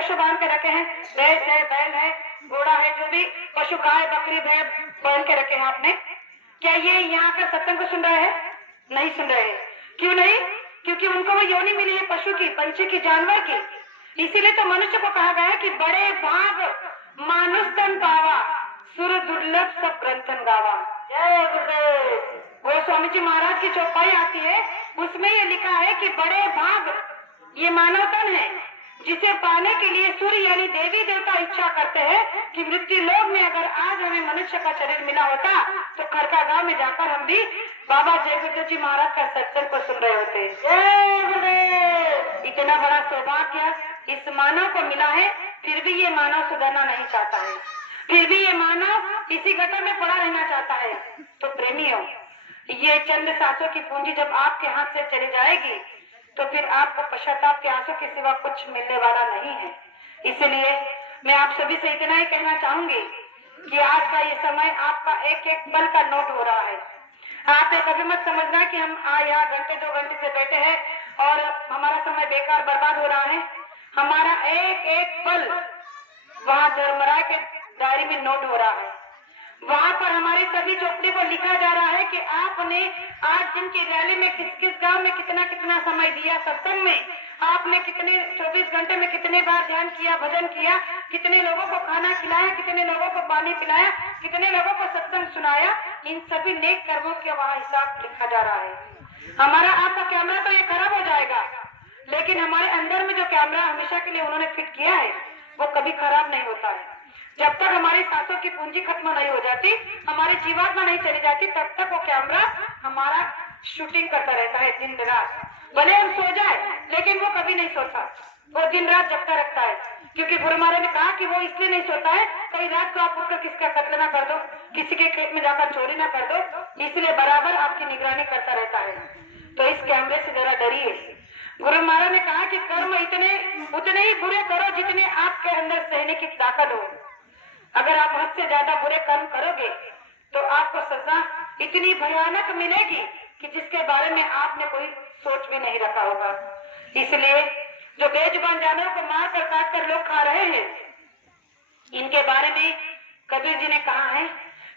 पशु बांध के रखे हैं, भैंस है, बैल है, घोड़ा है, जो भी पशु, गाय बकरी भैंस बांध के रखे हैं आपने, क्या ये यहाँ का सत्संग को सुन रहे हैं? नहीं सुन रहे। क्यों नहीं? क्योंकि उनको वो योनि मिली है पशु की, पंछी की, जानवर की। इसीलिए तो मनुष्य को कहा गया है कि बड़े भाग मानुष तन पावा, सुर दुर्लभ सब ग्रंथन गावा। जय गुरुदेव। वो स्वामी जी महाराज की चौपाई आती है, उसमें ये लिखा है कि बड़े भाग ये मानव तन है, जिसे पाने के लिए सूर्य यानी देवी देवता इच्छा करते हैं कि मृत्यु लोक में अगर आज हमें मनुष्य का शरीर मिला होता तो खरका गांव में जाकर हम भी बाबा जय गुरुदेव जी महाराज का सत्संग को सुन रहे होते। जय गुरुदेव। इतना बड़ा सौभाग्य इस मानव को मिला है, फिर भी ये मानव सुधरना नहीं चाहता है, फिर भी ये मानव इसी गटर में पड़ा रहना चाहता है। तो प्रेमियों, ये चंद सांसों की पूंजी जब आपके हाथ से चली जाएगी तो फिर आपको पश्चाताप के आंसू के सिवा कुछ मिलने वाला नहीं है। इसलिए मैं आप सभी से इतना ही कहना चाहूंगी कि आज का ये समय आपका एक एक पल का नोट हो रहा है। आप ये कभी मत समझना कि हम यहाँ घंटे 2 घंटे से बैठे हैं और हमारा समय बेकार बर्बाद हो रहा है। हमारा एक एक पल वहाँ धर्मराय के डायरी में नोट हो रहा है। वहाँ पर हमारी सभी चौपड़ी को लिखा जा रहा है कि आपने आज दिन की रैली में किस किस गांव में कितना कितना समय दिया, सत्संग में आपने कितने 24 घंटे में कितने बार ध्यान किया, भजन किया, कितने लोगों को खाना खिलाया, कितने लोगों को पानी पिलाया, कितने लोगों को सत्संग सुनाया। इन सभी नेक कर्मों के वहाँ हिसाब लिखा जा रहा है। हमारा आपका कैमरा तो ये खराब हो जाएगा, लेकिन हमारे अंदर में जो कैमरा हमेशा के लिए उन्होंने फिट किया है वो कभी खराब नहीं होता है। जब तक हमारी सांसों की पूंजी खत्म नहीं हो जाती, हमारी जीवात्मा नहीं चली जाती, तब तक वो कैमरा हमारा शूटिंग करता रहता है दिन रात। भले हम सो जाए लेकिन वो कभी नहीं सोता, वो दिन रात जगता रखता है। क्योंकि गुरु महाराज ने कहा कि वो इसलिए नहीं सोता है कई रात को आप उठकर किसका कत्ल ना कर दो, किसी के खेत में जाकर चोरी ना कर दो, इसलिए बराबर आपकी निगरानी करता रहता है। तो इस कैमरे से जरा डरिए। गुरु महाराज ने कहा कि कर्म उतने ही बुरे करो जितने आपके अंदर सहने की ताकत हो। अगर आप हद से ज्यादा बुरे कर्म करोगे तो आपको सजा इतनी भयानक मिलेगी कि जिसके बारे में आपने कोई सोच भी नहीं रखा होगा। इसलिए जो बेजुबान जानवरों को मार कर काट कर लोग खा रहे हैं, इनके बारे में कबीर जी ने कहा है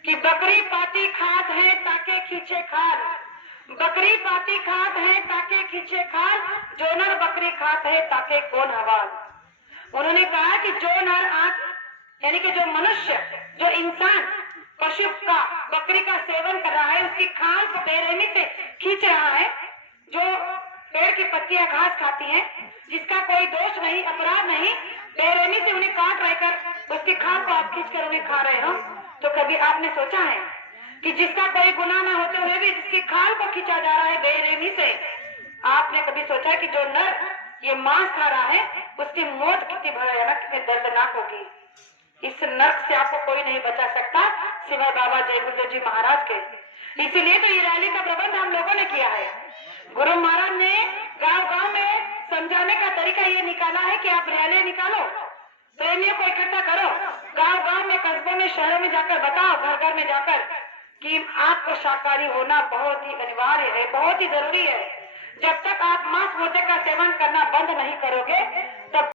कि बकरी पाती खात है ताके खींचे खाल, बकरी पाती खात है ताके खींचे खाल, जो नर बकरी खात है ताके कौन हवाल। उन्होंने कहा कि जो नर आज यानी कि जो मनुष्य, जो इंसान पशु का, बकरी का सेवन कर रहा है, उसकी खाल को बेरहमी से खींच रहा है, जो पेड़ की पत्तियां घास खाती हैं, जिसका कोई दोष नहीं, अपराध नहीं, बेरहमी से उन्हें काट रहकर उसकी खाल को आप खींचकर उन्हें खा रहे हो, तो कभी आपने सोचा है कि जिसका कोई गुनाह न होते हुए भी जिसकी खाल को खींचा जा रहा है बेरहमी से, आपने कभी सोचा कि जो नर ये मांस खा रहा है उसकी मौत कितनी भयानक, कितनी दर्दनाक होगी। इस नर्क से आपको कोई नहीं बचा सकता सिवाय बाबा जय गुरुदेव जी महाराज के। इसीलिए तो ये रैली का प्रबंध हम लोगों ने किया है। गुरु महाराज ने गांव-गांव में समझाने का तरीका ये निकाला है कि आप रैली निकालो, प्रेमियों को इकट्ठा करो, गांव-गांव में, कस्बों में, शहरों में जाकर बताओ, घर-घर में जाकर कि आपको शाकाहारी होना बहुत ही अनिवार्य है, बहुत ही जरूरी है। जब तक आप मांस मुर्दे का सेवन करना बंद नहीं करोगे तब